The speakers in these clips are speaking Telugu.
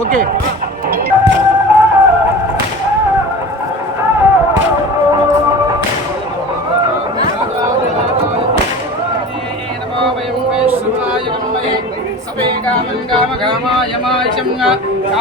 ఓకే సమే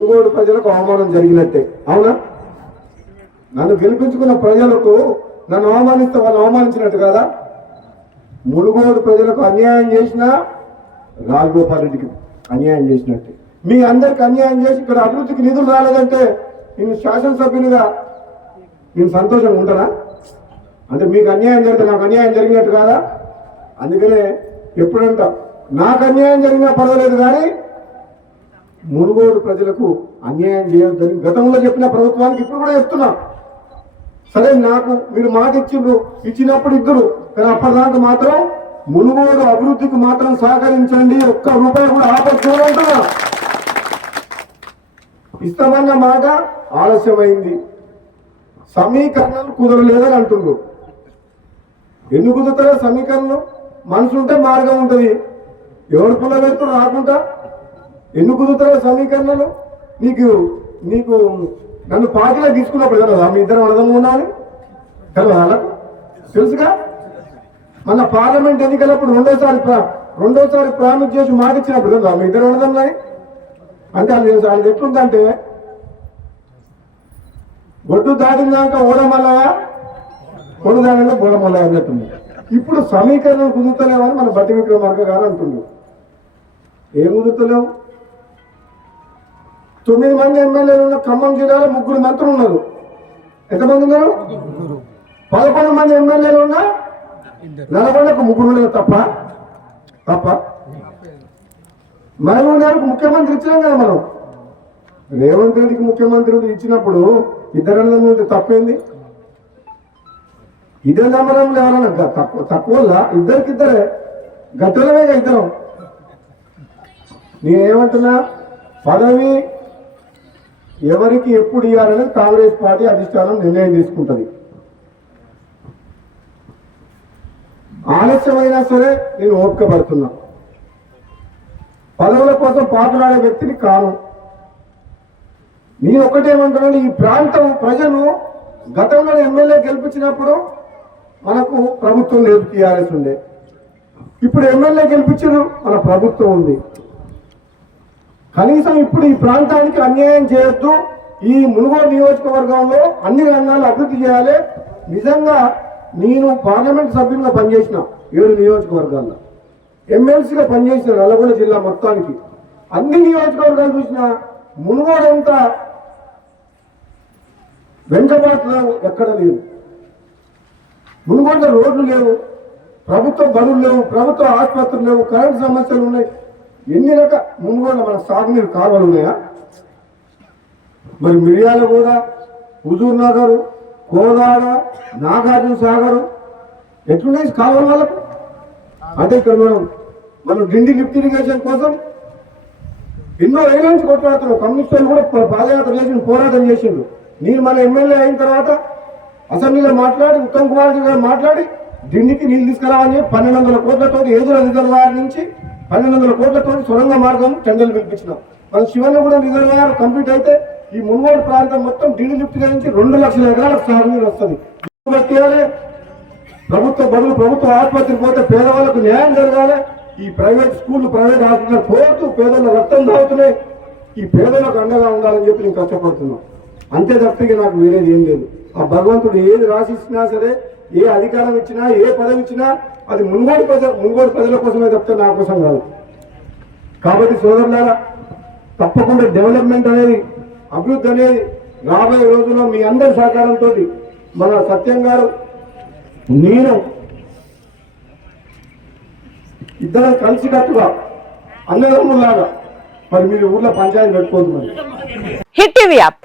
మునుగోడు ప్రజలకు అవమానం జరిగినట్టే. అవునా? నన్ను గెలిపించుకున్న ప్రజలకు నన్ను అవమానిస్తే వాళ్ళు అవమానించినట్టు కదా? ములుగోడు ప్రజలకు అన్యాయం చేసిన రాజగోపాల్ రెడ్డికి అన్యాయం చేసినట్టే. మీ అందరికి అన్యాయం చేసి ఇక్కడ అభివృద్ధికి నిధులు రాలేదంటే నేను శాసనసభ్యునిగా నేను సంతోషంగా ఉంటానా? అంటే మీకు అన్యాయం జరిగితే నాకు అన్యాయం జరిగినట్టు కాదా? అందుకనే ఎప్పుడంట నాకు అన్యాయం జరిగినా పర్వాలేదు కానీ మునుగోడు ప్రజలకు అన్యాయం చేయొద్దని గతంలో చెప్పిన ప్రభుత్వానికి ఇప్పుడు కూడా చెప్తున్నా. సరే నాకు మీరు మాట ఇచ్చిండ్రు ఇచ్చినప్పుడు ఇద్దరు కానీ అప్పటిదాకా మాత్రం మునుగోడు అభివృద్ధికి మాత్రం సహకరించండి ఒక్క రూపాయి కూడా ఆపచ్చు అంటున్నా. ఇస్తామన్న మాట ఆలస్యమైంది. సమీకరణలు కుదరలేదని అంటుండ్రు ఎందుకు కుదురుతారో సమీకరణలు మనసు ఉంటే మార్గం ఉంటుంది. ఎవరు పుల్ల పెడుతున్నారు రాకుండా ఎందుకు కుదురుతారో సమీకరణలు? నీకు నీకు నన్ను పార్టీలో తీసుకున్నప్పుడు కదా మీ ఇద్దరం అర్థంగా ఉండాలి. కదా తెలుసుగా? మన పార్లమెంట్ ఎన్నికలప్పుడు రెండోసారి రెండోసారి ప్రామిస్ చేసి మాట ఇచ్చినప్పుడు కదా మీ ఇద్దరు అర్థంలే అంటే అది వాళ్ళు ఎట్లుందంటే ఒడ్డు దాటినాక ఓడమల్లయా ఒడ్డు దాటినా బోడమల్లయా అన్నట్టుంది ఇప్పుడు సమీకరణం కుదురుతలేవని మన బట్టి విక్రమార్క గారు అంటున్నాడు ఏం కుదురుతలేవు? తొమ్మిది మంది ఎమ్మెల్యేలు ఉన్న ఖమ్మం జిల్లాలో ముగ్గురు మంత్రులు ఉన్నారు. ఎంతమంది ఉన్నారు? పదకొండు మంది ఎమ్మెల్యేలు ఉన్నా నల్గొండకు ముగ్గురు ఉన్నారు తప్ప. తప్ప. మహబూబ్ నెలకు ముఖ్యమంత్రి ఇచ్చినాం కదా మనం. రేవంత్ రెడ్డికి ముఖ్యమంత్రి ఇచ్చినప్పుడు ఇద్దరు తప్పేంది? ఇదే నమ్మడంలో ఎవరన్నా తక్కువ తక్కువ ఇద్దరికిద్దరే గట్టులమే ఇద్దరం. నేనేమంటున్నా పదవి ఎవరికి ఎప్పుడు ఇవ్వాలనేది కాంగ్రెస్ పార్టీ అధిష్టానం నిర్ణయం తీసుకుంటుంది. ఆలస్యమైనా సరే నేను ఓపిక పడుతున్నా పదవుల కోసం పాటలాడే వ్యక్తిని కాను. నేను ఒకటేమంటున్నాను ఈ ప్రాంతం ప్రజలు గతంలో ఎమ్మెల్యే గెలిపించినప్పుడు మనకు ప్రభుత్వం లేదు టీఆర్ఎస్ ఉండే. ఇప్పుడు ఎమ్మెల్యే గెలిపించడం మన ప్రభుత్వం ఉంది. కనీసం ఇప్పుడు ఈ ప్రాంతానికి అన్యాయం చేయొద్దు. ఈ మునుగోడు నియోజకవర్గంలో అన్ని రంగాలు అభివృద్ధి చేయాలి. నిజంగా నేను పార్లమెంట్ సభ్యులుగా పనిచేసిన ఏడు నియోజకవర్గాల్లో. ఎమ్మెల్సీగా పనిచేసిన నల్గొండ జిల్లా మొత్తానికి. అన్ని నియోజకవర్గాలు చూసిన మునుగోడంతా అంతా ఎక్కడ లేదు. మునుగోడ రోడ్లు లేవు ప్రభుత్వ బడులు లేవు ప్రభుత్వ ఆసుపత్రులు లేవు కరెంటు సమస్యలు ఉన్నాయి. ఎన్ని రకాల మునుగోడ మన సాగునీరు కాలువలు ఉన్నాయా? మరి మిరియాల కూడా హుజూర్ నగరు కోదాడ నాగార్జున సాగర్ ఎట్లున్నాయి కాలువల వాళ్ళకు? అంటే ఇక్కడ మనం మనం డిండి లిఫ్ట్ ఇరిగేషన్ కోసం ఎన్నో ఏళ్ళ నుంచి కొట్లాడుతున్నాం. కమ్యూనిస్టులు కూడా పాదయాత్ర చేసి పోరాటం చేసిండు. నేను మన ఎమ్మెల్యే అయిన తర్వాత అసెంబ్లీలో మాట్లాడి ఉత్తమ్ కుమార్ గారు మాట్లాడి ఢిల్లీకి నీళ్ళు తీసుకురావాలని చెప్పి పన్నెండు వందల కోట్లతో ఏదో రిజర్వాయర్ నుంచి పన్నెండు వందల కోట్లతో సొరంగ మార్గం టెండర్లు పిలిపించినాం. మన శివనగూడెం రిజర్వాయర్ కంప్లీట్ అయితే ఈ మున్గోడు ప్రాంతం మొత్తం ఢిల్లీ లిఫ్ట్ నుంచి రెండు లక్షల ఎకరాలకు సాగునీరు వస్తుంది. ప్రభుత్వ బడులు ప్రభుత్వ ఆసుపత్రి పోతే పేదవాళ్ళకు న్యాయం జరగాలి. ఈ ప్రైవేట్ స్కూల్ ప్రైవేట్ హాస్పిటల్ పోతూ పేదల రక్తం తాగుతున్నాయి. ఈ పేదలకు అండగా ఉండాలని చెప్పి నేను కష్టపడుతున్నాను. అంతే తప్పితే నాకు వేరేది ఏం లేదు. ఆ భగవంతుడు ఏది రాసిచ్చినా సరే ఏ అధికారం ఇచ్చినా ఏ పదవి ఇచ్చినా అది మునుగోడు ప్రజ మునుగోడు ప్రజల కోసమే తప్పితే నా కోసం కాదు. కాబట్టి సోదరులారా తప్పకుండా డెవలప్మెంట్ అనేది అభివృద్ధి అనేది రాబోయే రోజుల్లో మీ అందరి సహకారంతో మన సత్యం గారు నేను ఇద్దరం కలిసికట్టుగా అన్నదమ్ములాగా మరి మీరు ఊర్లో పంచాయతీ పెట్టుకోవద్దు హిట్ టీవీ యాప్.